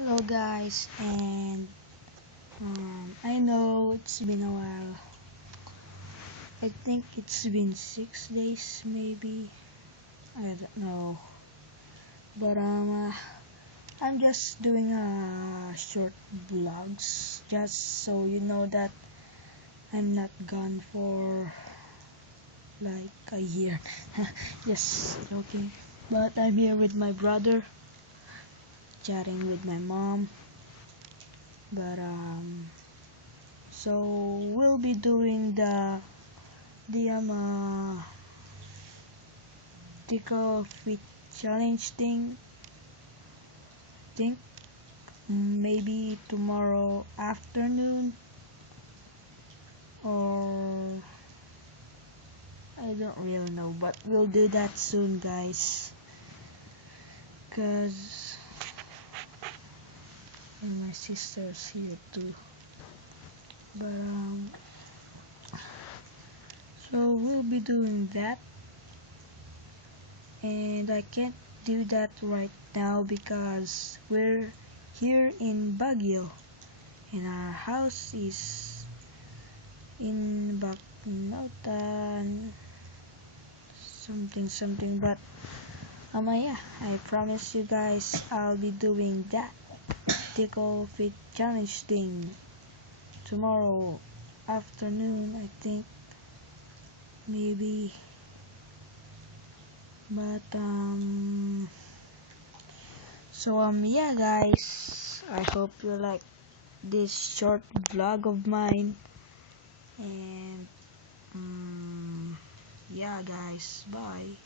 Hello guys, and I know it's been a while. I think it's been 6 days maybe. I don't know. But I'm just doing short vlogs just so you know that I'm not gone for like a year. Just joking. But I'm here with my brother, chatting with my mom. But so we'll be doing the tickle fit challenge thing. Think maybe tomorrow afternoon, or I don't really know, but we'll do that soon guys, cause and my sister's here too. But so we'll be doing that, and I can't do that right now because we're here in Baguio and our house is in Bacnautan something, but yeah, I promise you guys I'll be doing that tickle fit challenge thing tomorrow afternoon, I think, maybe. But so yeah guys, I hope you like this short vlog of mine, and yeah guys, bye.